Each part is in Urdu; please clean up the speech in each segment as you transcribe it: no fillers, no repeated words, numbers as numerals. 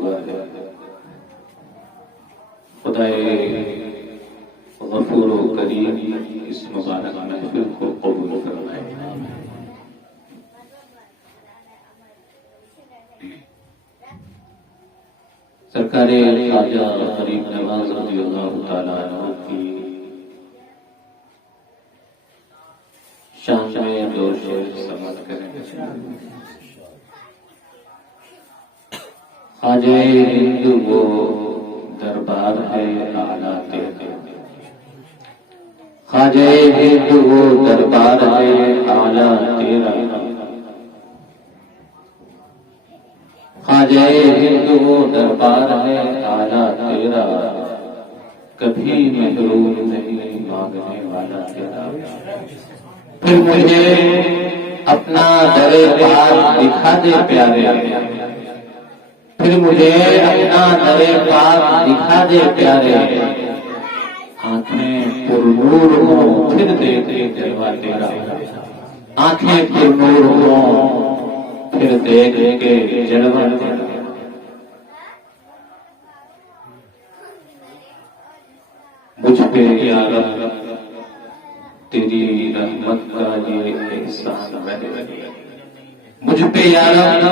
دعا ہے خدائے غفور و کریم اس مبارک محفل کو قبول فرمائے۔ سرکار خواجہ غریب نواز رضی اللہ تعالیٰ عنہ کی شان میں دو شعر سماعت کریں۔ خواجہ ہند وہ دربار ہے اعلیٰ تیرا، خواجہ ہند وہ دربار ہے اعلیٰ تیرا، خواجہ ہند وہ دربار ہے اعلیٰ تیرا، کبھی محروم نہیں مانگنے والا تیرا۔ پھر مجھے اپنا در پار دکھا دے پیارے، پھر مجھے اپنا در پار دکھا دے پیارے، آنکھیں پر نور ہوں پھر دیکھے جلوہ تیرا، آنکھیں پر نور ہوں پھر دیکھ کے جلوہ تیرا۔ مجھ پہ یا رب تیری رحمت کا یہ احسان رہے، مجھ پہ یا رب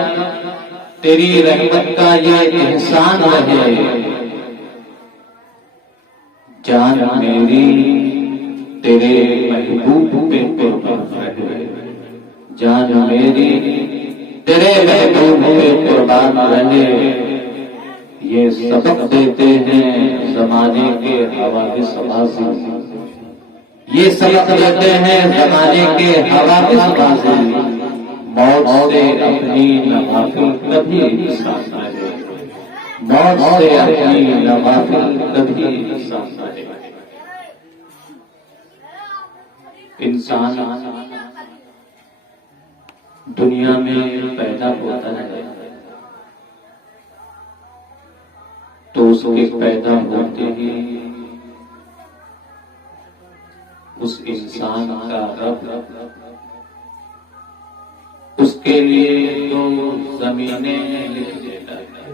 تیری رحمت کا یہ احسان رہے، جان میری تیرے محبوب پہ قربان رہے، جان میری تیرے محبوب پہ قربان رہے۔ یہ سبق دیتے ہیں زمانے کے حوادث بازی، یہ سبق دیتے ہیں زمانے کے حوادث بازی، موت سے اپنی نوافل کبھی انسان نہ لے، موت سے اپنی نوافل کبھی انسان نہ لے۔ انسان دنیا میں پیدا ہوتا ہے تو اس کے پیدا ہوتے ہی اس انسان کا رب اس کے لیے دو زمینیں لکھ دیتا ہے۔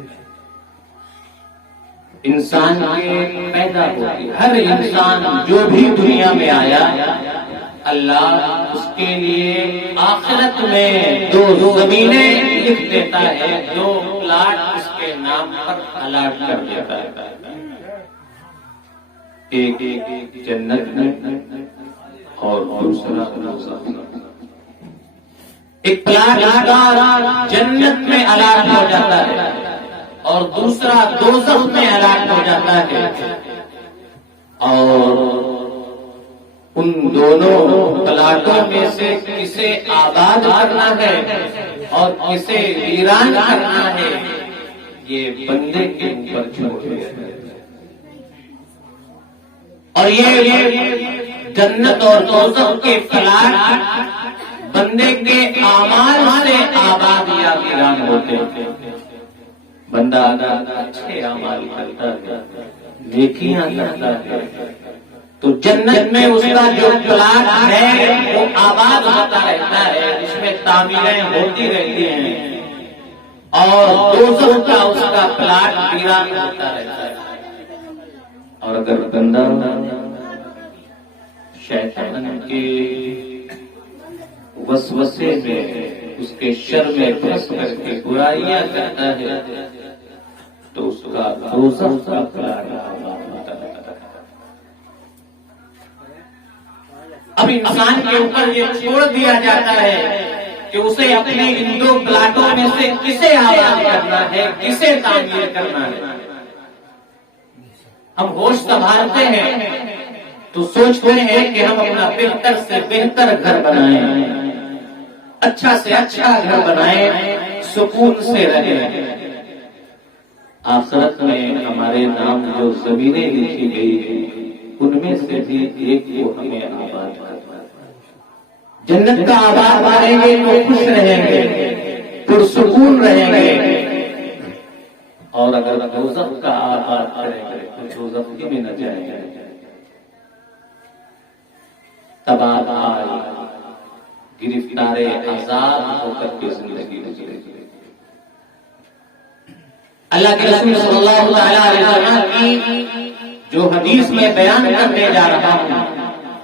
انسان کے پیدا ہوتی ہر انسان جو بھی دنیا میں آیا، اللہ اس کے لیے آخرت میں دو زمینیں لکھ دیتا ہے، دو پلاٹ اس کے نام پر الاٹ کر دیتا ہے، ایک جنت میں اور دوسرا دوزخ میں۔ ایک پلاٹ جنت میں الاٹ ہو جاتا ہے اور دوسرا دوزخ میں الاٹ ہو جاتا ہے، اور ان دونوں پلاٹوں میں سے کسے آباد کرنا ہے اور کسے ویران کرنا ہے یہ بندے کے اوپر چھوڑ دیا ہے۔ اور یہ جنت اور دوزخ کے پلاٹ بندے کے اعمال سے آباد یا ویران ہوتے ہیں۔ بندہ اچھے اعمال کرتا ہے، نیکیاں کرتا ہے تو جنت میں اس کا جو پلاٹ ہے وہ آباد ہوتا رہتا ہے، اس میں تعمیریں ہوتی رہتی ہیں، اور دوزخ کا اس کا پلاٹ ویران ہوتا رہتا ہے۔ اور اگر بندہ شیطان کے وسوسے میں اس کے شر میں پھنس کر کے برائیاں کرتا ہے تو اس کا دوزخ کا پلاٹ آباد ہوتا ہے۔ اب انسان کے اوپر یہ چھوڑ دیا جاتا ہے کہ اسے اپنے ان دو پلاٹوں میں سے کسے آباد کرنا ہے، کسے تعمیر کرنا ہے۔ ہم ہوش سنبھالتے ہیں تو سوچتے ہیں کہ ہم اپنا بہتر سے بہتر گھر بنائیں، اچھا سے اچھا گھر بنائیں، سکون سے رہیں۔ آخرت میں ہمارے نام جو زمینیں لکھی گئی ہیں ان میں سے بھی ایک کو ہمیں آباد کرنا ہے۔ جنت کا آباد مانیں گے تو خوش رہیں گے، پرسکون رہیں گے، اور اگر دوزخ کا آباد کریں گے تو دوزخ میں نہ جائیں گے، تباہ حال گرفتار عذاب ہو کر کے زندگی گزرے گی۔ اللہ کے رسول صلی اللہ تعالی علیہ وسلم کی جو حدیث میں بیان کرنے جا رہا ہوں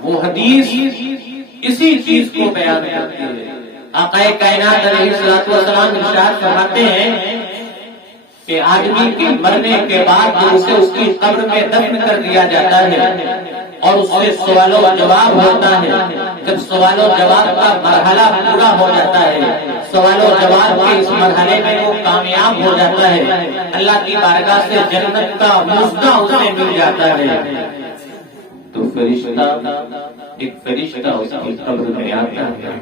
وہ حدیث اسی چیز کو بیان کرتی ہے۔ آقا کائنات علیہ الصلوۃ والسلام ارشاد فرماتے ہیں کہ آدمی کے مرنے کے بعد اسے اس کی قبر میں دفن کر دیا جاتا ہے اور اس سے سوال و جواب ہوتا ہے۔ جب سوال و جواب کا مرحلہ پورا ہو جاتا ہے، سوال و جواب کے اس مرحلے میں وہ کامیاب ہو جاتا ہے، اللہ کی بارگاہ سے جنت کا مژدہ اسے مل جاتا ہے، تو ایک فرشتہ اس کی قبر میں آتا ہے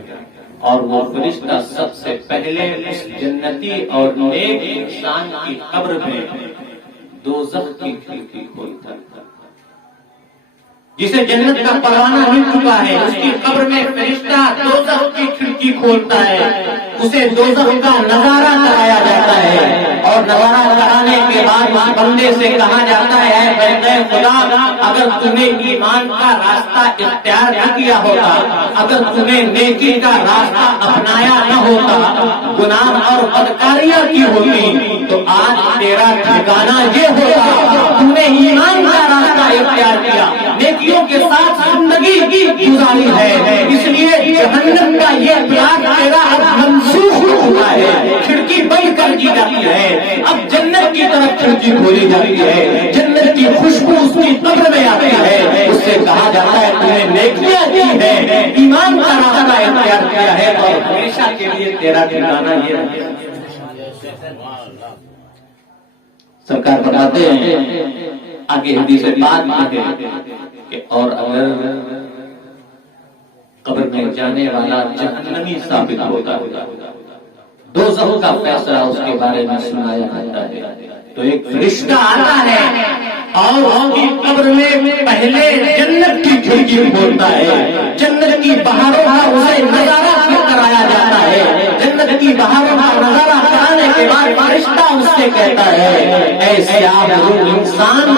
اور وہ فرشتہ سب سے پہلے اس جنتی اور نیک انسان کی قبر میں دوزخ کی کھڑکی کھولتا ہے۔ جسے جنت کا پروانہ مل چکا ہے اس کی قبر میں فرشتہ دوزخ کی کھڑکی کھولتا ہے، اسے دوزخ کا نظارہ کرایا جاتا ہے اور نظارہ کرانے کے بعد اس بندے سے کہا جاتا ہے اے بندے خدا، اگر تم نے ایمان کا راستہ اختیار نہ کیا ہوتا، اگر تم نے نیکی کا راستہ اپنایا نہ ہوتا، گناہ اور بدکاریاں کی ہوتی تو آج تیرا ٹھکانہ یہ ہوتا۔ تم نے ایمان کا راستہ اختیار کیا، نیکیوں کے ساتھ زندگی گزاری ہے، اس لیے جہنم کا یہ پلاٹ تیرا اب منسوخ ہو چکا ہے، کھڑکی بند کر دی جاتی ہے، اب جنت کی طرف کھڑکی کھولی جاتی ہے، جنت کی خوشبو اس کی قبر میں آتی ہے، اس سے کہا جاتا ہے تم نے نیکیاں کی ہے، ایمان کا راستہ اختیار کیا ہے اور ہمیشہ کے لیے تیرا ٹھکانہ یہ ہے۔ سرکار بتاتے ہیں آگے حدیث پاک میں ہے کہ اور اگر قبر میں جانے والا جہنمی ثابت ہوتا ہے، دوزخ کا فیصلہ اس کے بارے میں سنایا جاتا ہے، تو ایک فرشتہ آتا ہے اور اس کی قبر میں پہلے جنت کی کھڑکی کھولتا ہے، جنت کی بہاروں کا اسے نظارہ کرایا جاتا ہے، جنت کی بہاروں کا نظارہ کرانے کے بعد فرشتہ اس سے کہتا ہے اے سیاہ روح انسان،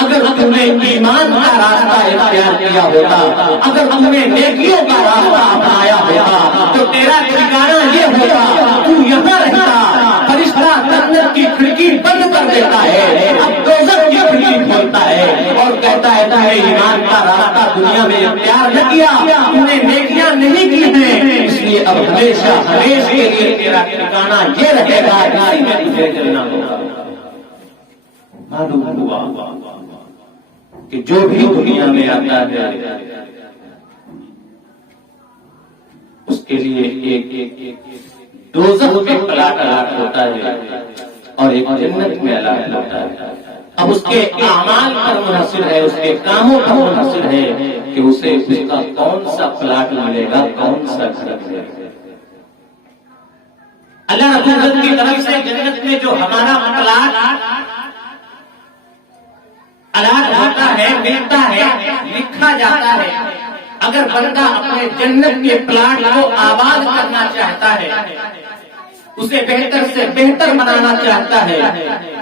اگر تم نے ایمان کا راستہ اختیار کیا ہوتا، اگر تم نے نیکیوں کا راستہ اپنایا ہوتا تو تیرا ٹھکانہ یہ ہوتا، تو یہاں رہتا۔ فرشتہ جنت کی کھڑکی بند کر دیتا ہے، اب دوزخ کی کھڑکی کھولتا ہے اور کہتا ہے تم نے ایمان کا راستہ دنیا میں اختیار نہ کیا، تم نے نیکیاں نہیں کی ہیں، اس لیے اب ہمیشہ ہمیشہ کے لیے تیرا ٹھکانہ یہ رہے گا، اسی میں تجھے جلنا ہوگا۔ معلوم ہوا کہ جو بھی دنیا میں آتا ہے اس کے لیے ایک دوزخ میں پلاٹ الگ ہوتا ہے اور ایک جنت میں الگ ہوتا ہے۔ اب اس کے اعمال پر منحصر ہے، اس کے کاموں پر منحصر ہے کہ اسے اس کا کون سا پلاٹ ملے گا، کون سا گھر ملے گا۔ اللہ رب العزت کی طرف سے جنت میں جو ہمارا پلاٹ الگ ہوتا ہے، ملتا ہے، لکھا جاتا ہے، اگر بندہ اپنے جنت کے پلاٹ کو آباد کرنا چاہتا ہے، اسے بہتر سے بہتر بنانا چاہتا ہے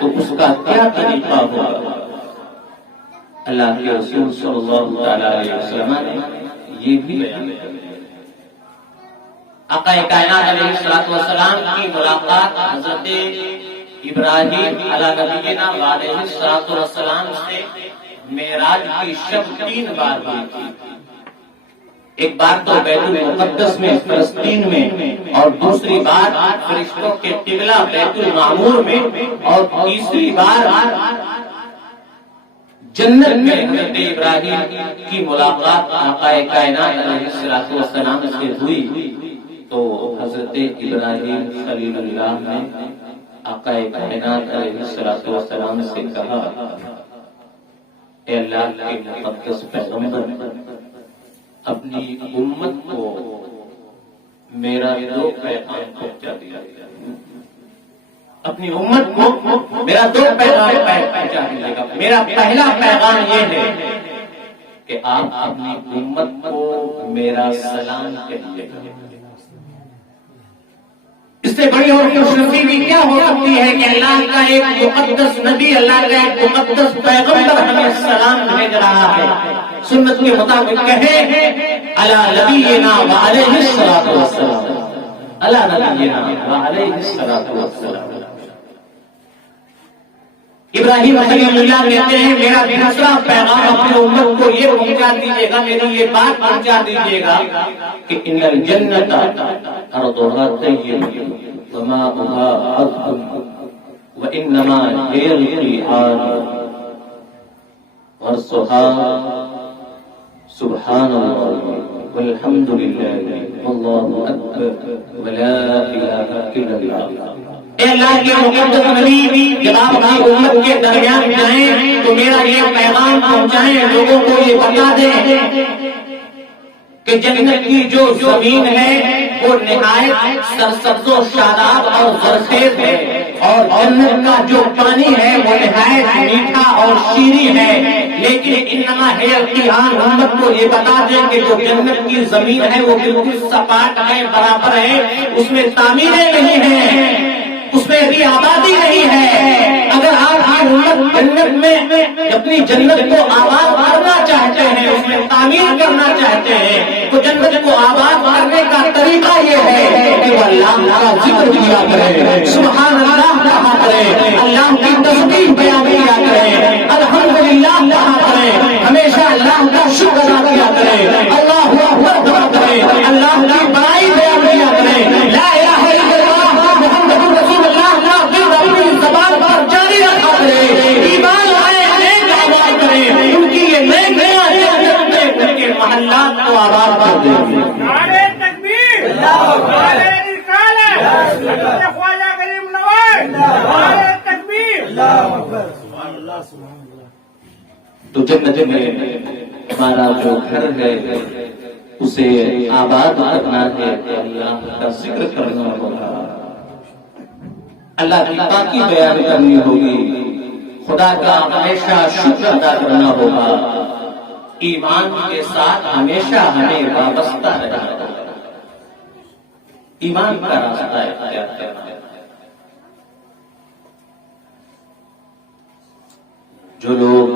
تو اس کا کیا طریقہ ہوگا؟ اللہ کے رسول صلی اللہ علیہ وسلم نے یہ بھی بیان کیا۔ آقا کائنات علیہ الصلوۃ والسلام کی ملاقات حضرت ابراہیم علیہ نبینا علیہ الصلوۃ والسلام سے معراج کی شب 3 بار ہوئی تھی۔ ایک بار تو بیت المقدس میں فلسطین میں، اور دوسری بار فرشتوں کے قبلہ بیت المعمور میں، اور تیسری بار جنت میں حضرت ابراہیم کی ملاقات آقا کائنات علیہ الصلوۃ والسلام سے ہوئی تو حضرت ابراہیم خلیل اللہ نے آقا کائنات علیہ الصلوۃ والسلام سے کہا اے اللہ کے مقدس پیغمبر، اپنی امت کو میرا 2 پیغام پہنچا دیا، اپنی امت کو میرا 2 پیغام پہنچا دیجیے گا۔ میرا پہلا پیغام یہ ہے کہ آپ اپنی امت کو میرا سلام کہیے گا۔ اس سے بڑی اور خوش نصیبی کیا ہو سکتی ہے کہ اللہ کا ایک مقدس نبی، اللہ کا ایک مقدس پیغمبر ہمیں سلام بھیج رہا ہے، سنت کے مطابق کہے علی نبینا وعلیہ الصلوۃ والسلام، علی نبینا وعلیہ الصلوۃ والسلام۔ ابراہیم خلیل اللہ کہتے ہیں میرا دوسرا پیغام اپنے امت کو یہ پہنچا دیجیے گا، میری یہ بات پہنچا دیجیے گا کہ ان الجنت ارضها طیب وماؤها عذب وانما هي القيعان ورسها سبحان اللہ والحمد للہ واللہ اکبر ولا الہ الا اللہ۔ اے اللہ کے مقدس نبی، جب آپ اپنی امت کے درمیان جائیں تو میرا یہ پیغام پہنچائیں، لوگوں کو یہ بتا دیں کہ جنت کی جو زمین ہے وہ نہایت سرسبز و شاداب اور زرخیز ہے، اور جنت کا جو پانی ہے وہ نہایت میٹھا اور شیریں ہے، لیکن انما ہے القیعان، امت کو یہ بتا دیں کہ جو جنت کی زمین ہے وہ بالکل سپاٹ ہے، برابر ہے، اس میں تعمیریں نہیں ہیں، اس میں بھی آبادی نہیں ہے۔ اگر آپ امت جنت میں اپنی جنت کو آباد کرنا چاہتے ہیں، اس میں تعمیر کرنا چاہتے ہیں، تو جنت کو آباد کرنے کا طریقہ یہ ہے کہ وہ اللہ کا ذکر کیا کرے، سبحان اللہ کہا کرے، اللہ کی تسبیح بیان کیا کرے، الحمدللہ کہا کرے، ہمیشہ اللہ کا شکر ادا کیا کرے، اللہ اکبر کہا کرے، اللہ کی بڑائی بیان کیا کرے، لا الہ الا اللہ محمد رسول اللہ کا ذکر اپنی زبان پر جاری رکھا کرے، ایمان لائے نیک اعمال کرے، ان کی یہ نیک جنتیں ان کے محلات کو آباد کر دیں گے۔ نعرہ تکبیر، نعرہ رسالت، خواجہ غریب نواز، نعرہ تکبیر، سبحان اللہ سبحان اللہ۔ تو جنت میں ہمارا جو گھر ہے اسے آباد کرنا ہے، اللہ کا ذکر کرنا ہوگا، اللہ کی پاکی بیان کرنی ہوگی، خدا کا ہمیشہ شکر ادا کرنا ہوگا، ایمان کے ساتھ ہمیشہ ہمیں وابستہ رہنا ہوگا، ایمان کا راستہ اختیار کرنا ہے۔ جو لوگ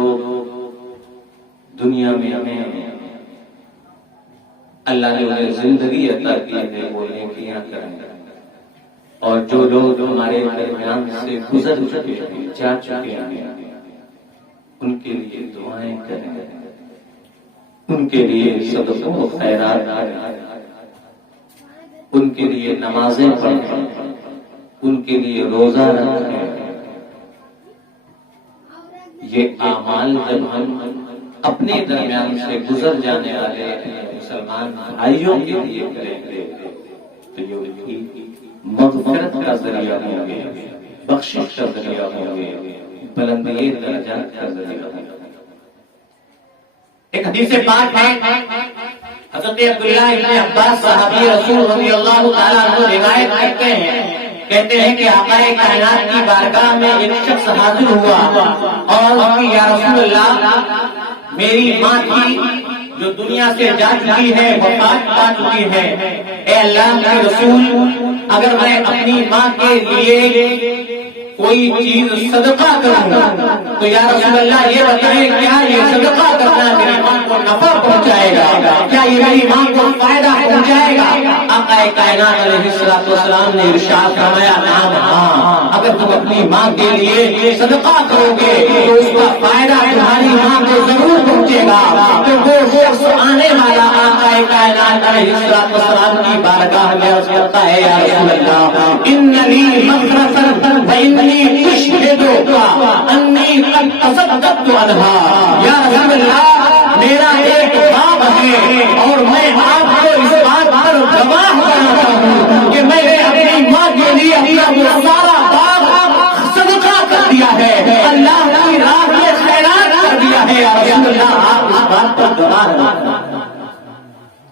دنیا میں ہمیں اللہ نے انہیں زندگی عطا کی ہے وہ نیکیاں کریں، اور جو لوگ ہمارے درمیان سے گزر چکے ہیں، جا چکے ہیں، ان کے لیے دعائیں کریں، ان کے لیے صدقوں و خیرات کریں، ان کے لیے نمازیں پڑھیں، ان کے لیے روزہ رکھیں۔ یہ اعمال جب ہم اپنے درمیان سے گزر جانے والے مسلمان بھائیوں کے لیے کریں گے تو یہ ان کی مغفرت کا ذریعہ ہوں گے، بخشش کا ذریعہ ہوں گے، بلندی درجات کا ذریعہ ہوں گے۔ ایک حدیث پاک ہے، حضرت عبداللہ ابن عباس صحابی رسول رضی اللہ تعالیٰ عنہ روایت کرتے ہیں، کہتے ہیں کہ آقا کائنات کی بارگاہ میں ایک شخص حاضر ہوا اور یا رسول اللہ میری ماں تھی جو دنیا سے جا چکی ہے، وفات پا چکی ہے، اے اللہ کے رسول اگر میں اپنی ماں کے لیے کوئی چیز صدقہ کروں تو یا رسول اللہ یہ بتائیں کیا یہ صدقہ کرنا میری ماں کو نفع پہنچائے گا، کیا یہ میری ماں کو فائدہ پہنچائے گا؟ آقا کائنات علیہ السلام نے ارشاد فرمایا نعم ہاں، اگر تم اپنی ماں کے لیے صدقہ کرو گے تو اس کا فائدہ تمہاری ماں کو ضرور پہنچے گا۔ تو وہ شخص آنے والا آقا کائنات علیہ السلام کی بارگاہ میں عرض کرتا ہے یا رسول اللہ اننی مغفرۃ فإنی اشہدک انی قد تصدقت عنہا، یا رسول اللہ میرا ایک باپ ہے اور میں آپ کو اس بات پر گواہ بناتا ہوں کہ میں نے اپنی ماں کے لیے اپنا وہ سارا باغ صدقہ کر دیا ہے، اللہ کی راہ میں خیرات کر دیا ہے، یا رسول اللہ آپ اس بات پر گواہ ہیں۔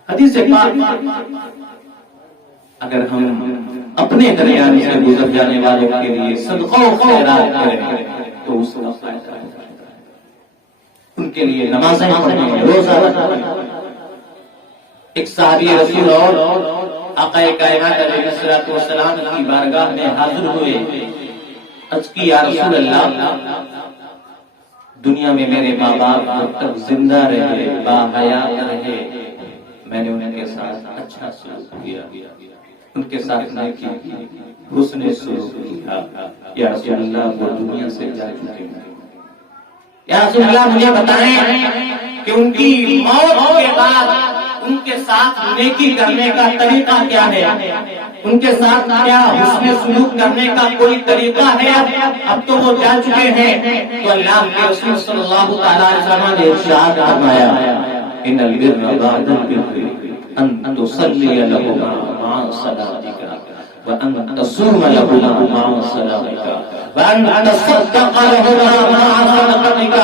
حدیث پاک اگر ہم اپنے درمیان سے گزر جانے والوں کے لیے صدقہ و خیرات کریں تو اس کا فائدہ ہے، ان کے لیے نمازیں پڑھیں، روزہ رکھیں۔ ایک صحابی رسول اور آقا کائنات علیہ السلام کی بارگاہ میں حاضر ہوئے، عرض کی یا رسول اللہ دنیا میں میرے ماں باپ جب تک زندہ رہے، باحیات رہے، میں نے ان کے ساتھ اچھا سلوک کیا، ان کے ساتھ نیکی کی، حسن سلوک کیا۔ یا رسول اللہ وہ دنیا سے جا چکے ہیں، یا رسول اللہ مجھے بتائیں کہ ان کی موت کے بعد ان کے ساتھ نیکی کرنے کا طریقہ کیا ہے، ان کے ساتھ کیا حسن سلوک کرنے کا کوئی طریقہ ہے؟ اب تو وہ جا چکے ہیں، تو اللہ کے رسول صلی اللہ تعالی علیہ وسلم نے ارشاد فرمایا ان البر بعد البر ان تصلی لهما مع صلاتك وان تصوم لهما مع صلاتك وان تصدق لهما مع صدقتك۔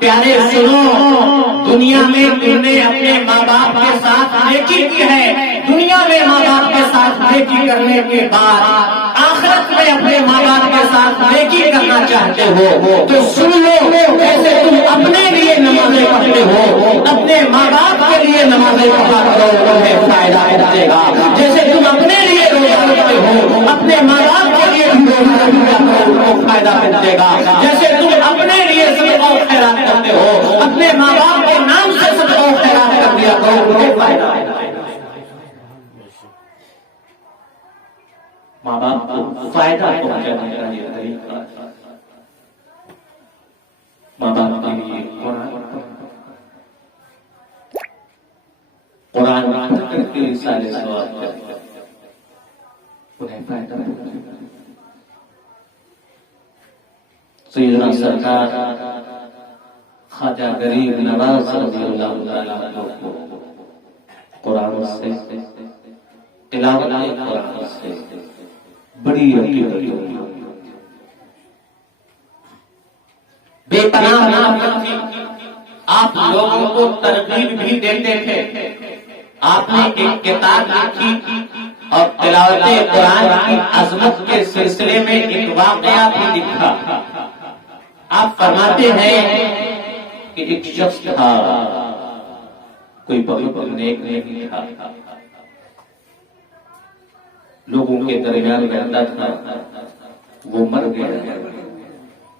پیارے سنو، دنیا میں تم نے اپنے ماں باپ کے ساتھ نیکی کی ہے، دنیا میں ماں باپ کے ساتھ نیکی کرنے کے بعد آخرت میں اپنے ماں باپ کے ساتھ نیکی کرنا چاہتے ہو تو سن لو، جیسے تم اپنے لیے نمازیں پڑھتے ہو، اپنے ماں باپ کے لیے نمازیں پڑھا کرو، تمہیں فائدہ ملے گا۔ جیسے تم اپنے لیے روزہ رکھتے ہو، اپنے ماں باپ کے لیے روزہ رکھا کرو، تمہیں فائدہ ملے گا۔ جیسے تم اپنے لیے صدقہ و خیرات کرتے ہو، اپنے ماں باپ کے نام سے صدقہ و خیرات کر دیا کرو، تمہیں فائدہ ملے گا۔ ماں باپ کو فائدہ پہنچانے کا یہ طریقہ، ماں باپ کے لیے قرآن پڑھ کے سارے ثواب کرتے، انہیں فائدہ پہنچے گا۔ سیدنا سرکار خواجہ غریب نواز رضی اللہ تعالیٰ عنہ کو قرآن سے، تلاوت قرآن سے بڑی عقیدت ہوئی، بے پناہ محبت تھی، آپ لوگوں کو ترغیب بھی دیتے تھے۔ آپ نے ایک کتاب لکھی اور تلاوت قرآن کی عظمت کے سلسلے میں ایک واقعہ بھی لکھا۔ آپ فرماتے ہیں کہ ایک شخص تھا، کوئی بہت نیک نہیں تھا، لوگوں کے درمیان رہتا تھا، وہ مر گیا۔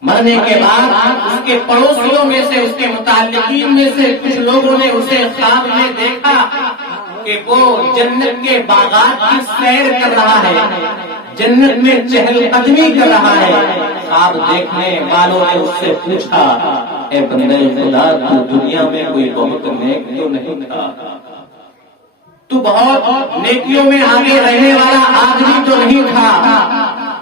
مرنے کے بعد اس کے پڑوسیوں میں سے، اس کے متعلقین میں سے کچھ لوگوں نے اسے خواب میں دیکھا کہ وہ جنت کے باغات کی سیر کر رہا ہے، جنت میں چہل قدمی کر رہا ہے۔ خواب دیکھنے والوں نے اس سے پوچھا، اے بندے خدا، تو دنیا میں کوئی بہت نیک تو نہیں تھا؟ تو بہت نیکیوں میں آگے رہنے والا آدمی تو نہیں تھا؟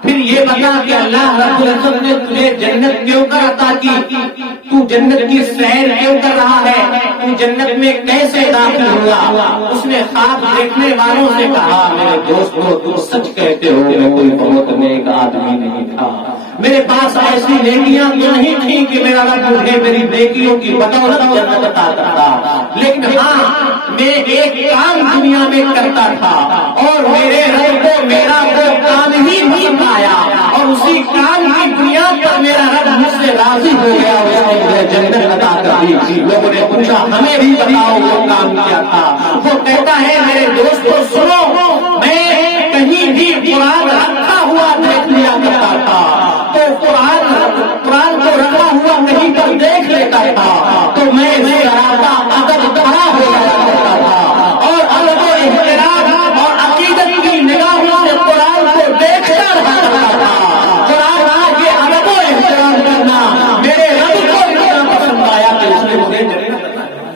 پھر یہ بتا کہ اللہ رب العزت نے تجھے جنت کیوں کر عطا کی؟ تو جنت کی سیر کیوں کر رہا ہے؟ تو جنت میں کیسے داخل ہوا؟ اس نے خواب دیکھنے والوں سے کہا، میرے دوستو، تم سچ کہتے ہو، میں کوئی بہت نیک آدمی نہیں تھا، میرے پاس ایسی نیکیاں تو نہیں تھی کہ میرا رب مجھے میری نیکیوں کی بدولت جنت عطا کرتا، لیکن ہاں میں ایک کام دنیا میں کرتا تھا اور میرے رب کو میرا وہ کام ہی پسند آیا، اور اسی کام کی بنیاد پر میرا رب مجھ سے راضی ہو گیا، اس نے مجھے جنت عطا کر دی۔ لوگوں نے پوچھا، ہمیں بھی بتاؤ وہ کام کیا تھا؟ وہ کہتا ہے، میرے دوستو سنو، میں کہیں بھی قرآن رکھا ہوا دیکھ لیا کرتا تھا، تو قرآن کو رکھا ہوا کہیں پر دیکھ لیتا تھا تو میں اسے آتا ادب کھڑا ہو جایا کرتا تھا، اور ادب و احترام اور عقیدت کی نگاہوں سے قرآن کو دیکھتا رہا کرتا تھا۔ قرآن کے ادب و احترام کرنا میرے رب کو اتنا پسند آیا کہ اس نے مجھے جنت عطا کی۔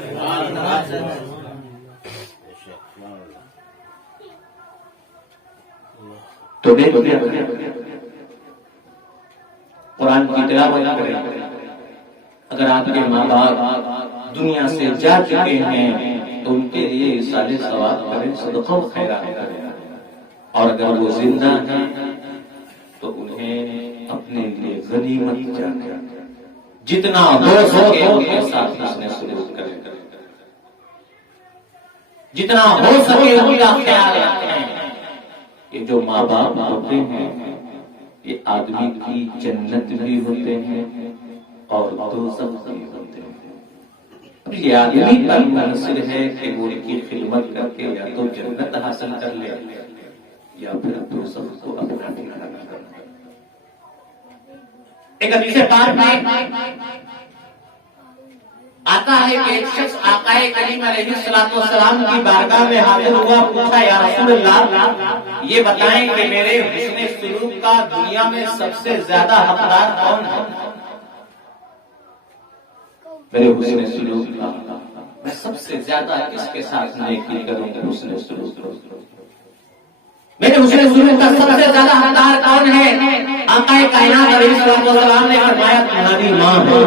تو قرآن کی تلاوت کریں۔ اگر آپ کے ماں باپ دنیا سے جا چکے ہیں تو ان کے لیے ایصال ثواب کریں، صدقہ و خیرات کریں، اور اگر وہ زندہ ہیں تو انہیں اپنے لیے غنیمت جانیں، جتنا ہو سکے ان کے ساتھ حسن سلوک کریں، جتنا ہو سکے ان کا خیال رکھیں۔ یہ جو ماں باپ ہوتے ہیں یہ آدمی کی جنت بھی ہوتے ہیں اور دوزخ بھی ہوتے ہیں۔ یہ آدمی پر منحصر ہے کہ وہ ان کی خدمت کر کے یا تو جنت حاصل کر لے یا پھر دوزخ کو اپنا ٹھکانہ کرنا۔ ایک حدیث پاک میں آتا ہے کہ ایک شخص آقا کریم علیہ السلام کی بارگاہ میں حاضر ہوا، پوچھا یا رسول اللہ یہ بتائیں کہ میرے حسن سلوک کا دنیا میں سب سے زیادہ حقدار کون ہے؟ میرے حسن سلوک کا میں سب سے زیادہ کس کے ساتھ نیکی کروں گا؟ حسن سلوک میرے حسن سلوک کا سب سے زیادہ حقدار کون ہے؟ آقا کائنات علیہ السلام نے فرمایا تمہاری ماں ہے۔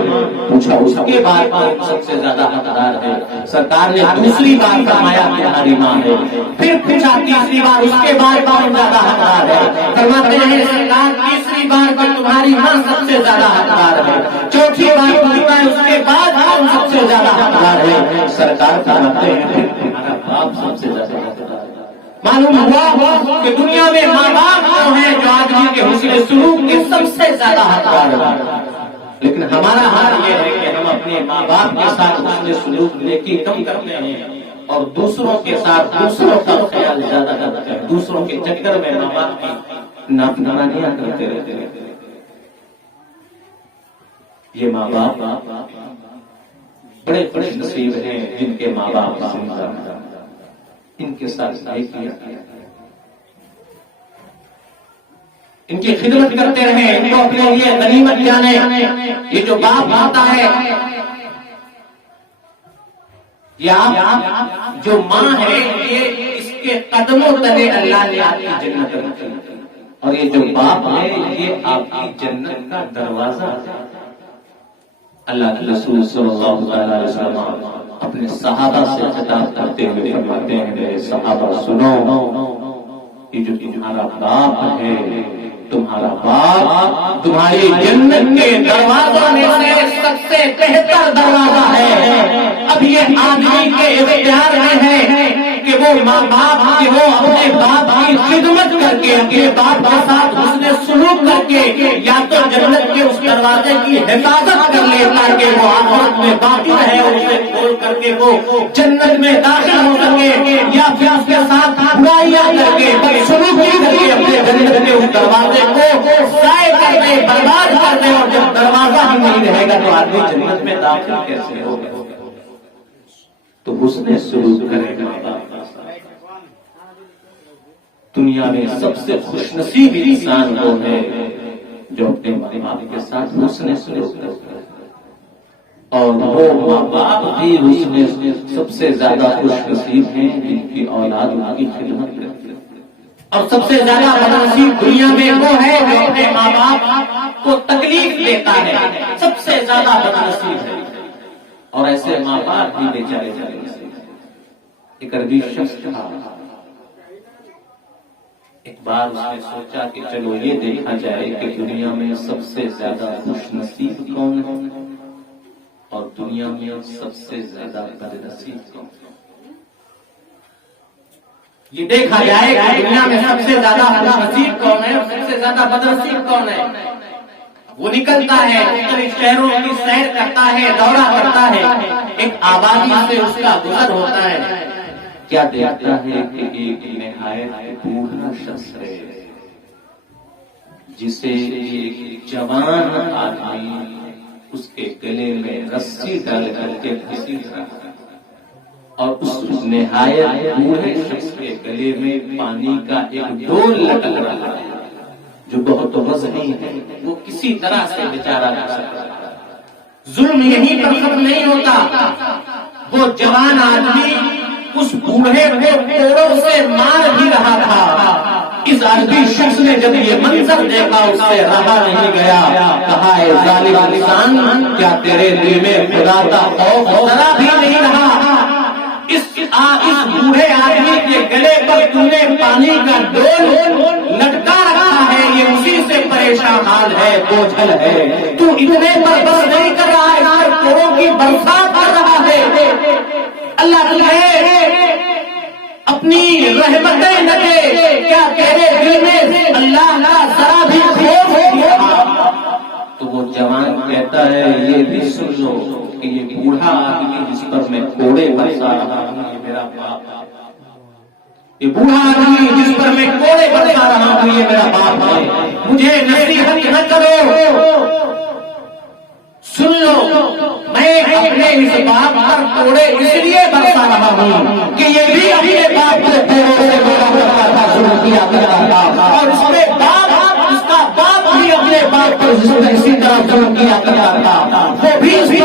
پوچھا اس کے بعد کون سب سے زیادہ حقدار ہے؟ سرکار نے دوسری بار فرمایا تمہاری ماں ہے۔ پھر پوچھا تیسری بار اس کے بعد کون زیادہ حقدار ہے؟ فرماتے ہیں سرکار تیسری بار پر تمہاری ماں سب سے زیادہ حقدار ہے۔ چوتھی بار پوچھا اس کے بعد کون سب سے زیادہ حقدار ہے؟ سرکار فرماتے ہیں پھر تمہارا باپ سب سے زیادہ حقدار ہے۔ معلوم ہوا کہ دنیا میں ماں باپ جو ہیں جو آدمی کے حسن سلوک کے سب سے زیادہ حقدار ہیں، لیکن ہمارا حال یہ ہے کہ ہم اپنے ماں باپ کے ساتھ حسن سلوک نیکی کم کرتے ہیں اور دوسروں کے ساتھ دوسروں کا خیال زیادہ کرتے ہیں، دوسروں کے چکر میں ماں باپ کی نافرمانیاں کرتے رہتے ہیں۔ یہ ماں باپ بڑے خوش نصیب ہیں جن کے ماں باپ ان کے ساتھ ان کی خدمت کرتے رہیں، ان کو اپنے لیے غنیمت جانیں۔ یہ جو باپ آتا ہے یا جو ماں ہے یہ اس کے قدموں تلے اللہ نے آپ کی جنت رکھی، اور یہ جو باپ ہے یہ آپ کی جنت کا دروازہ ہے۔ اللہ کے رسول صلی اللہ علیہ وسلم اپنے صحابہ سے خطاب کرتے ہوئے فرماتے ہیں میرے صحابہ سنو، یہ جو تمہارا باپ ہے، تمہارا باپ تمہاری جنت کے دروازوں میں سے سب سے بہتر دروازہ ہے۔ اب یہ آدمی کے اختیار میں ہے کہ وہ ماں باپ کی ہو اپنے باپ کی خدمت کر کے اپنے باپ کے ساتھ حسن سلوک کر کے یا تو جنت کے اس دروازے کی حفاظت کر لے تاکہ وہ آخرت میں باقی رہے اور اسے کھول کر کے وہ جنت میں داخل ہو سکے، یا پھر اس کے ساتھ برائیاں کر کے بدسلوکی کر کے اپنے جنت کے اس دروازے کو ضائع کر دے، برباد کر دے، اور جب دروازہ ہی نہیں رہے گا تو آدمی جنت میں داخل کیسے ہوگا؟ تو حسن سلوک کرے گا۔ دنیا میں سب سے خوش نصیب انسان وہ ہے جو اپنے ماں باپ کے ساتھ حسن سلوک کرتا ہے، اور وہ ماں باپ بھی حسن سب سے زیادہ خوش نصیب ہیں جن کی اولاد ان کی خدمت کرتی ہے۔ اور سب سے زیادہ بدنصیب دنیا میں وہ ہے جو اپنے ماں باپ کو تکلیف دیتا ہے، سب سے زیادہ بدنصیب ہے، اور ایسے ماں باپ بھی بیچارے چلے گئے۔ ایک عربی شخص تھا، ایک بار اس نے سوچا کہ چلو یہ دیکھا جائے کہ دنیا میں سب سے زیادہ خوش نصیب کون ہے اور دنیا میں سب سے زیادہ بدنصیب کون ہے۔ یہ دیکھا جائے کہ دنیا میں سب سے زیادہ خوش نصیب کون ہے اور سب سے زیادہ بدنصیب کون ہے۔ وہ نکلتا ہے، مختلف شہروں کی سیر کرتا ہے، دورہ کرتا ہے، ایک آبادی سے اس کا گزر ہوتا ہے، کیا دیکھتا ہے کہ ایک نہایت بوڑھا شخص ہے جسے ایک جوان آدمی اس کے گلے میں رسی ڈال کر کے گھسیٹ رہا ہے، اور اس نہایت بوڑھے شخص کے گلے میں پانی کا ایک ڈول لٹک رہا ہے جو بہت وزنی ہے، وہ کسی طرح سے بیچارہ نہ سکتا۔ ظلم یہیں پر ختم نہیں ہوتا، وہ جوان آدمی اس بوڑھے کو کوڑوں سے مار بھی رہا تھا۔ اس عربی شخص نے جب یہ منظر دیکھا اس سے رہا نہیں گیا، کہا اے ظالم انسان، کیا تیرے دل میں خدا کا خوف ذرا بھی نہیں رہا؟ اس بوڑھے آدمی کے گلے پر تم نے پانی کا ڈول لٹکا رکھا ہے، یہ اسی سے پریشان حال ہے، بوجھل ہے، تو اتنے پر بس نہیں کر رہا ہے، کوڑوں کی برسات کر رہا ہے۔ اللہ تجھے اپنی رحمتیں نہ دے، کیا تیرے دل میں اللہ کا ذرا بھی خوف ہو؟ تو وہ جوان کہتا ہے یہ بھی سن لو کہ یہ بوڑھا آدمی جس پر میں کوڑے برسا رہا ہوں یہ میرا باپ ہے، یہ بوڑھا آدمی جس پر میں کوڑے برسا رہا ہوں یہ میرا باپ ہے، مجھے نصیحت نہ کرو، سن لو، میں اپنے اس باپ پر کوڑے اس لیے برسا رہا ہوں کہ یہ بھی اپنے باپ کے پیروں سے بڑا کرتا تھا، شروع کیا کرتا تھا، اور اس کے باپ اس کا باپ بھی اپنے باپ پر اسی طرح ظلم کیا کرتا تھا، وہ بھی اس پر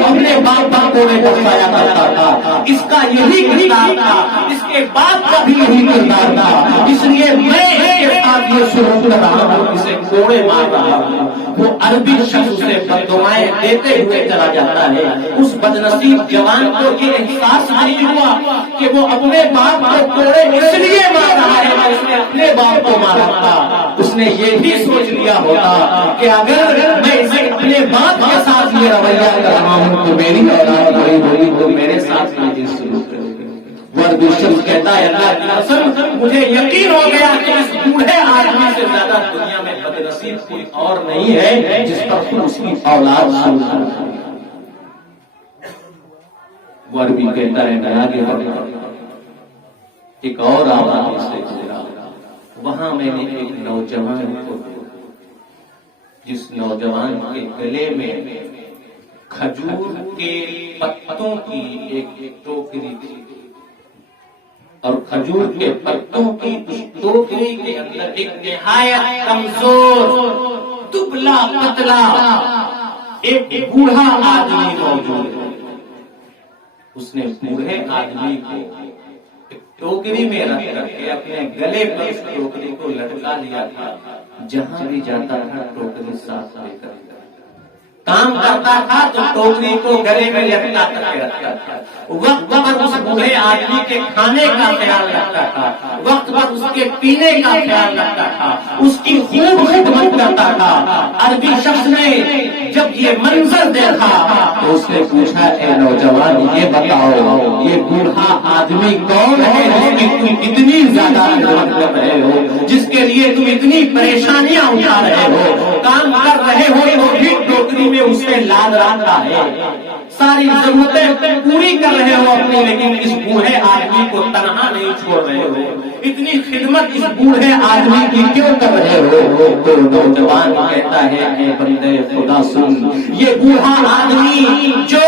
اپنے باپ پر کوڑے برسایا کرتا تھا۔ اس کا یہی کردار تھا، اس کے باپ کا بھی یہی کردار تھا، اس لیے میں اس کے ساتھ یہ شروع کر رہا ہوں، اسے کوڑے مار رہا ہوں۔ وہ عربی شخص سے بددعائیں دیتے ہوئے چلا جاتا ہے۔ اس بدنصیب جوان کو یہ احساس نہیں ہوا کہ وہ اپنے باپ کو کوڑے اس لیے مار رہا ہے، اس نے اپنے باپ کو مارا تھا۔ اس نے یہ بھی سوچ لیا ہوتا کہ اگر میں اسے اپنے باپ کے ساتھ یہ رویہ کر رہا ہوں تو میری اولاد بڑی ہوئی تو میرے ساتھ یہ چیز شروع کرے گی۔ وہ عربی شخص کہتا ہے اللہ کی قسم مجھے یقین ہو گیا کہ اس بوڑھے آدمی سے زیادہ دنیا میں بدنصیب کوئی اور نہیں ہے جس پر خود اس کی اولاد شروع کر۔ وہ عربی کہتا ہے آگے بڑھا، ایک اور آبادی سے گزرا، وہاں میں نے ایک نوجوان کو، جس نوجوان کے گلے میں کھجور کے پتوں کی ایک ٹوکری تھی، اور کھجور کے پتوں کی اس ٹوکری کے اندر ایک نہایت کمزور دبلا پتلا ایک بوڑھا آدمی موجود ہے۔ اس نے بوڑھے آدمی کو ایک ٹوکری میں رکھ کر کے اپنے گلے پر اس ٹوکری کو لٹکا لیا تھا، جہاں بھی جاتا تھا ٹوکری ساتھ لے کر کام کرتا تھا تو ٹوکری کو گلے میں لٹکا کر کے رکھتا تھا۔ وقت پر اس بوڑھے آدمی کے کھانے کا خیال رکھتا تھا، وقت پر اس کے پینے کا خیال رکھتا تھا، اس کی خوب خدمت کرتا تھا۔ عربی شخص نے جب یہ منظر دیکھا تو اس نے پوچھا اے نوجوان یہ بتاؤ یہ بوڑھا آدمی کون ہے جس کی تم اتنی زیادہ خدمت کر رہے ہو، جس کے لیے تم اتنی پریشانیاں اٹھا رہے ہو، کام کر رہے ہو تو بھی ٹوکری میں اسے لاد رہتا ہے، ساری ضرورتیں پوری کر رہے ہو اپنی، لیکن اس بوڑھے آدمی کو تنہا نہیں چھوڑ رہے ہو، اتنی خدمت اس بوڑھے آدمی کی کیوں کر رہے ہو؟ تو نوجوان کہتا ہے اے بندے خدا سن، یہ بوڑھا آدمی جو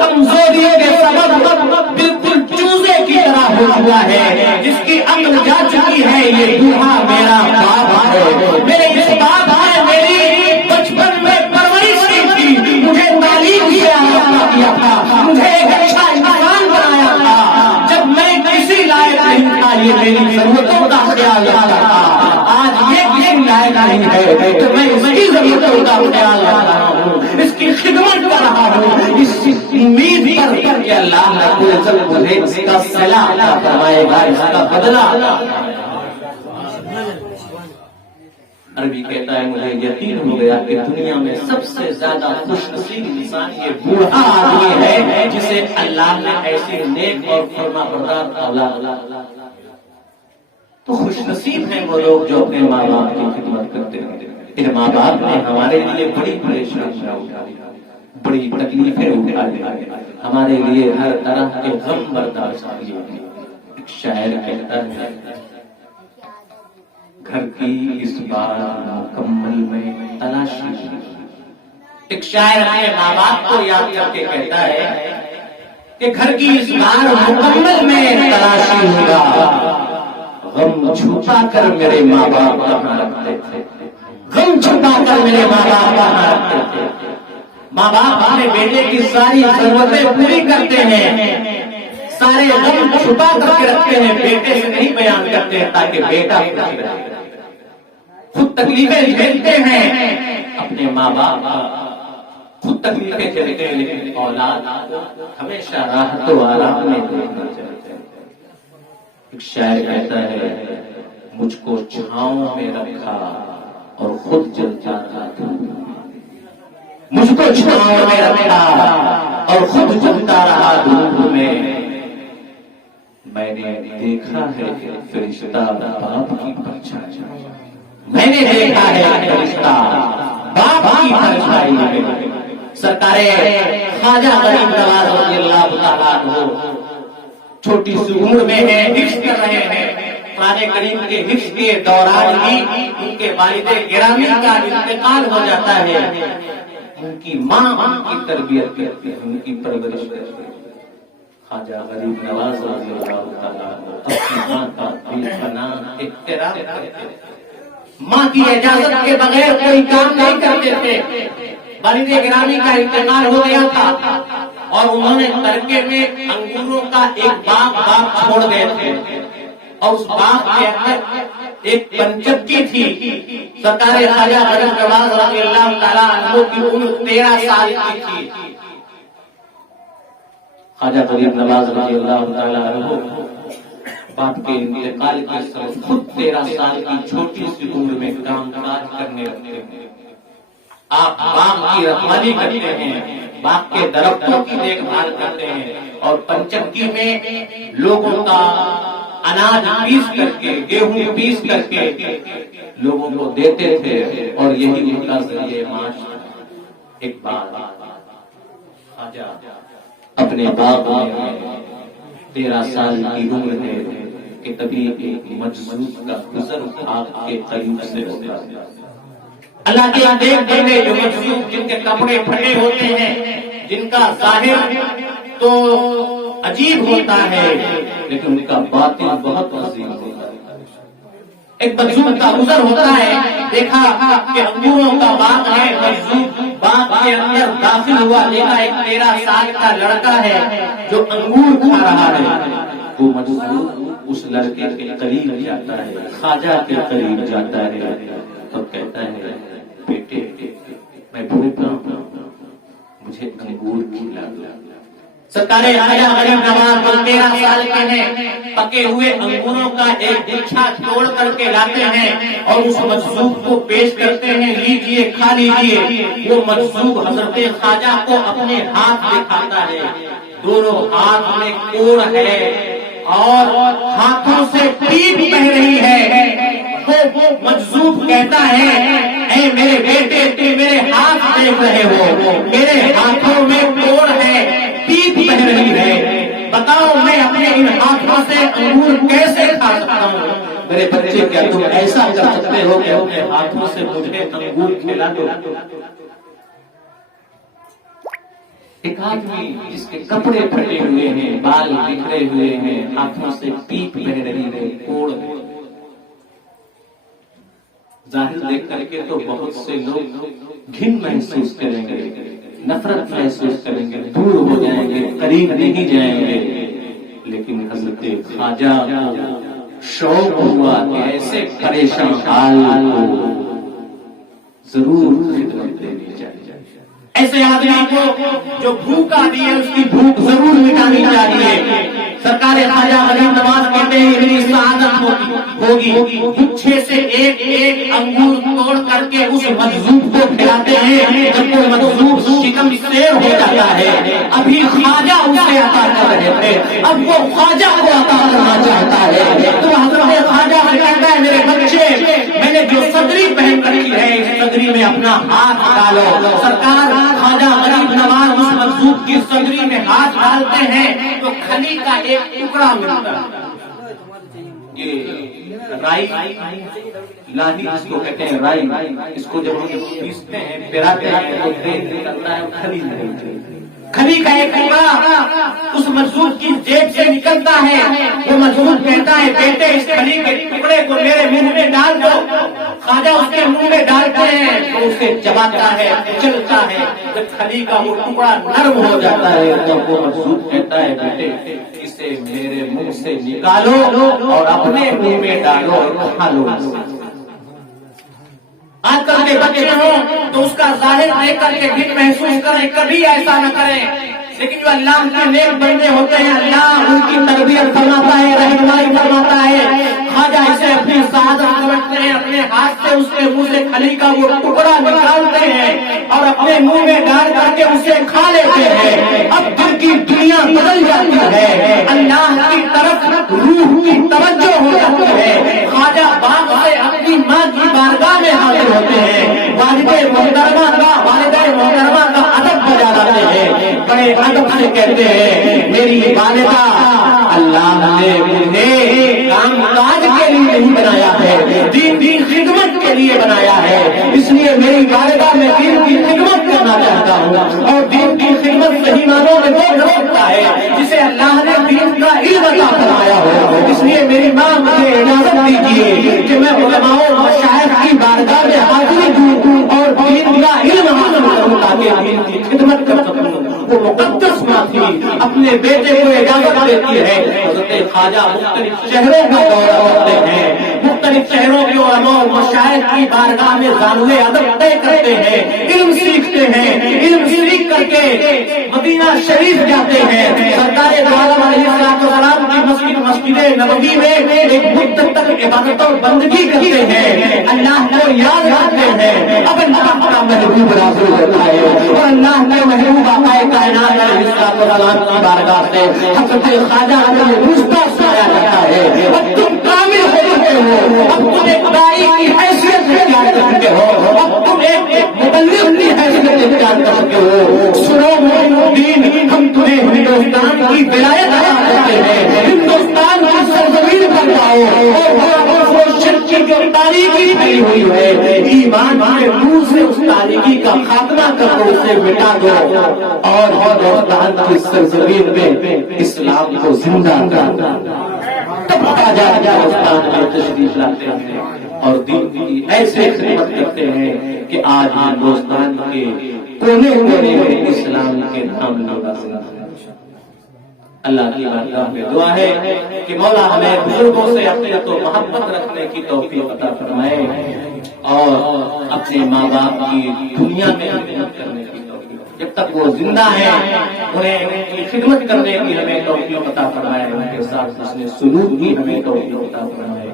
کمزوری کے سبب بالکل چوزے کی طرح ہو چکا ہے، جس کی عقل جا چکی ہے، یہ بوڑھا میرا باپ ہے، میرے اس باپ نے میری بچپن میں پرورش کی تھی، مجھے تعلیم کیا تھا، مجھے ایک اچھا انسان بنایا تھا، جب میں کسی لائق نہیں تھا یہ میری ضرورتوں کا خیال رکھتا تھا، آج یہ کسی لائق نہیں ہے تو میں اس کی ضرورتوں کا خیال رکھ رہا ہوں، اس کی خدمت کر رہا ہوں، اس امید پر کہ اللہ رب العزت مجھے اس کا صلہ عطا فرمائے گا، اس کا بدلہ عطا فرمائے گا۔ عربی کہتا ہے مجھے یقین ہو گیا کہ دنیا میں سب سے زیادہ خوش نصیب انسان یہ بوڑھا آدمی ہے جسے اللہ نے ایسی نیک اور فرما بردار اولاد۔ تو خوش نصیب ہیں وہ لوگ جو اپنے ماں باپ کی خدمت کرتے ہیں۔ ان ماں باپ نے ہمارے لیے بڑی پریشانیاں اٹھائی، بڑی تکلیفیں اٹھائی، ہمارے لیے ہر طرح کے غم برداشت کیے۔ ایک شاعر کہتا ہے گھر کی اس بار مکمل میں تلاشی، ایک شاعر اپنے ماں باپ کو یاد کر کے کہتا ہے کہ گھر کی اس بار مکمل میں تلاشی ہوگا، غم چھپا کر میرے ماں باپ کہاں رکھتے تھے، غم چھپا کر میرے ماں باپ کہاں رکھتے تھے۔ ماں باپ اپنے بیٹے کی ساری ضرورتیں پوری کرتے ہیں، سارے غم چھپا کر کے رکھتے ہیں، بیٹے سے نہیں بیان کرتے ہیں تاکہ بیٹا خوش رہے، خود تکلیفیں جھیلتے ہیں اپنے ماں باپ، خود تکلیفیں جھیلتے ہیں، لیکن اولاد ہمیشہ راحت و آرام میں دیکھنا چاہتے ہیں۔ ایک شاعر کہتا ہے مجھ کو چھاؤں میں رکھا اور خود جلتا تھا، مجھ کو چھاؤں میں رکھا اور خود جلتا رہا دھوپ میں، میں نے دیکھا ہے فرشتہ باپ کی پرچھائی، میں نے دیکھا ہے فرشتہ باپ کی پرچھائی میں۔ سرکار خواجہ غریب نواز رضی اللہ تعالیٰ عنہ چھوٹی سی عمر میں ہے، حفظ کر رہے ہیں، قرآن کریم کے حفظ کے دوران ہی ان کے والد گرامی کا انتقال ہو جاتا ہے۔ ان کی ماں ان کی تربیت کرتی ہے، ان کی پرورش کرتی ہے۔ خواجہ غریب نواز رضی اللہ تعالیٰ اپنی ماں کا بے پناہ احترام کرتے تھے، ماں کی اجازت کے بغیر کوئی کام نہیں کرتے تھے۔ والد گرامی کا انتقال ہو گیا تھا اور انہوں نے ترکے میں انگوروں کا ایک باغ چھوڑ گئے تھے، اور اس باغ کے اندر ایک پنچکی تھی۔ سرکار خواجہ غریب نواز رضی اللہ تعالیٰ عنہ کی عمر 13 سال کی تھی۔ خواجہ غریب نواز رضی اللہ تعالیٰ عنہ باپ کے انتقال کے سبب خود 13 سال کی چھوٹی سی عمر میں کام کاج کرنے لگتے ہیں۔ آپ باغ کی رکھوالی کرتے ہیں، باغ کے درختوں کی دیکھ بھال کرتے ہیں، اور پنچکی میں لوگوں کا اناج پیس کر کے، گیہوں پیس کر کے لوگوں کو دیتے تھے، اور یہی ان کا ذریعہ معاش۔ ایک بار خواجہ اپنے باغ میں 13 سال کی عمر ہے کہ تبھی ایک مجذوب کا گزر آپ کے قریب سے ہوتا ہے۔ اللہ کے دیکھ دینے جو مجذوب جن کے کپڑے پھٹے ہوتے ہیں، جن کا ظاہر تو عجیب ہوتا ہے لیکن ان کا باطن بہت عظیم ہوتا ہے۔ ایک مجذوب کا گزر ہوتا ہے، دیکھا کہ انگوروں کا باغ ہے، مجذوب باغ کے اندر داخل ہوا، دیکھا ایک 13 سال کا لڑکا ہے جو انگور کھا رہا ہے۔ وہ مجذوب اس لڑکے کے قریب جاتا ہے، خواجہ کے قریب جاتا ہے تو کہتا ہے، بیٹے میں بھوکا ہوں، مجھے انگور کھلا دو۔ سرکار خواجہ غریب نواز 13 سال کے ہیں، پکے ہوئے انگوروں کا ایک گچھا توڑ کر کے لاتے ہیں اور اس مجذوب کو پیش کرتے ہیں، لیجئے کھا لیجئے۔ وہ مجذوب حضرت خواجہ کو اپنے ہاتھ دکھاتا ہے، دونوں ہاتھ میں کوڑ ہے اور ہاتھوں سے پیپ بہ رہی ہے۔ وہ مجذوب کہتا ہے، اے میرے بیٹے تم میرے ہاتھ دیکھ رہے ہو، میرے ہاتھوں میں کوڑ ہے، پیپ بہ رہی ہے، بتاؤ میں اپنے ان ہاتھوں سے انگور کیسے کھا سکتا ہوں؟ میرے بچے کیا تم ایسا کر سکتے ہو کہ اپنے ہاتھوں سے مجھے انگور کھلا دو؟ ایک آدمی جس کے کپڑے پھٹے ہوئے ہیں، بال بکھرے ہوئے ہیں، ہاتھوں سے پیپ بہ رہی ہے، کوڑ ہے، ظاہر دیکھ کر کے تو بہت سے لوگ گھن محسوس کریں گے، نفرت محسوس کریں گے، دور ہو جائیں گے، قریب نہیں جائیں گے، لیکن حضرت خواجہ کو شوق ہوا کہ ایسے پریشان حال کو ضرور خدمت دینی چاہیے۔ ایسے آدمی کو جو بھوکا بھی ہے اس کی بھوک ضرور مٹانی چاہیے۔ سرکار خواجہ غریب نواز کہتے ہیں میری سعادت ہوگی، گچھے سے ایک ایک انگور توڑ کر کے اس مجذوب کو کھلاتے ہیں، جب وہ مجذوب شکم سیر ہو جاتا ہے، ابھی خواجہ اسے عطا کر رہے تھے، اب وہ خواجہ کو عطا کرنا چاہتا ہے، تو حضرت خواجہ سے کہتا ہے میرے بچے میں نے جو صدری پہن رکھی ہے اس صدری میں اپنا ہاتھ ڈالو۔ سرکار خواجہ غریب نواز اس مجذوب کی صدری میں ہاتھ ڈالتے ہیں تو کھلی کا ایک ٹکڑا ملتا ہے، یہ رائی لاہی جس کو کہتے ہیں، رائی، اس کو جب ہم پیستے ہیں پھراتے ہیں تو تیل نکلتا ہے، کھلی نہیں، کھلی کا ایک ٹکڑا اس مجذوب کی جیب سے نکلتا ہے۔ وہ مجذوب کہتا ہے بیٹے اس کھلی کے ٹکڑے کو میرے منہ میں ڈال دو۔ خواجہ اس کے منہ میں ڈالتے ہیں تو اسے چباتا ہے، چلتا ہے، جب کھلی کا وہ ٹکڑا نرم ہو جاتا ہے تو وہ مجذوب کہتا ہے بیٹے اسے میرے منہ سے نکالو اور اپنے منہ میں ڈالو اور کھا لو۔ آج کل کے بچے ہوں تو اس کا ظاہر دیکھ کر کے دل محسوس کریں، کبھی ایسا نہ کریں، لیکن جو اللہ کے نیک بندے ہوتے ہیں اللہ ان کی تربیت فرماتا ہے، رہنمائی فرماتا ہے۔ خواجہ اسے اپنی سعادت سمجھتے ہیں، اپنے ہاتھ سے اس کے منہ سے کھلی کا وہ ٹکڑا نکالتے ہیں اور اپنے منہ میں ڈال کر کے اسے کھا لیتے ہیں۔ اب دل کی دنیا بدل جاتی ہے، اللہ کی طرف روح کی توجہ ہو جاتی ہے۔ خواجہ باغ سے اپنی ماں کی بارگاہ میں حاضر ہوتے ہیں، والدہ محترمہ کا ادب بجا لاتے ہیں، بڑے ادب سے کہتے ہیں میری والدہ اللہ نے مجھے کام کاج کے لیے نہیں بنایا ہے، دین کی خدمت کے لیے بنایا ہے، اس لیے میری والدہ میں دین کی خدمت کرنا چاہتی کے دین کی خدمت کر سکوں. وہ مقدس ماں تھی, اپنے بیٹے کو اجازت دیتی ہے. حضرت خواجہ مختلف شہروں کا دورہ کرتے ہیں, مختلف شہروں کے علماء اور مشائخ کی بارگاہ میں ضابطۂ ادب طے کرتے ہیں, علم سیکھتے ہیں. علم سیکھ کر کے مدینہ شریف جاتے ہیں. سرکار دو عالم علیہ السلام کی مسجد نبوی میں ایک مدت تک عبادت اور بندگی کرتے ہیں, اللہ کو یاد رکھتے ہیں. اب اللہ کا محبوب راضی ہوتا ہے اور اللہ کے محبوب آقا کائنات علیہ السلام کی بارگاہ سے حضرت خواجہ علی مصطفیٰ سنایا جاتا ہے. اب تم کامل ہو چکے ہو, اب تم ایک داعی کی حیثیت سے اختیار کر چکے ہو, اب تم ایک مبلغ کی حیثیت اختیار کر چکے ہو. سنو مومنین, ہم تمہیں ہندوستان کی ولایت عطا کرتے ہیں. ہندوستان کی سرزمین پر جاؤ اور شرک کی جو تاریکی پھیلی ہوئی ہے, ایمان کے نور سے اس تاریکی کا خاتمہ کر دو, اسے مٹا دو اور ہندوستان کی سرزمین میں اسلام کو زندہ کر دو. تب ہندوستان میں تشریف لاتے ہیں اور دین کی ایسے خدمت کرتے ہیں کہ آج ہندوستان کے کونے کونے میں اسلام کے نام نوازا. اللہ کی بارگاہ میں دعا ہے کہ مولا ہمیں بزرگوں سے اپنے تو محبت رکھنے کی توفیق عطا فرمائے اور اپنے ماں باپ کی دنیا میں خدمت کرنے کی توفیق, جب تک وہ زندہ ہیں انہیں ان کی خدمت کرنے کی ہمیں توفیق عطا فرمائے. ان کے ساتھ حسن سلوک کی ہمیں توفیق عطا فرمائے.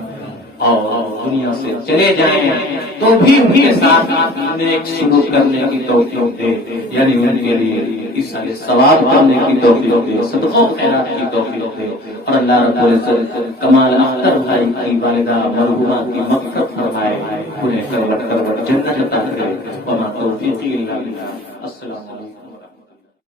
اور دنیا سے چلے جائیں تو بھی ان کے ساتھ نیک سلوک کرنے کی توفیق دے, یعنی ان کے لیے ایصال ثواب کرنے کی توفیق دے, صدقہ و خیرات کی توفیق دے. اور اللہ رب العزت کمال اختر بھائی کی والدہ مرحومہ کی مغفرت فرمائے, انہیں کروٹ کروٹ جنت عطا کرے. وما توفیقی الا باللہ.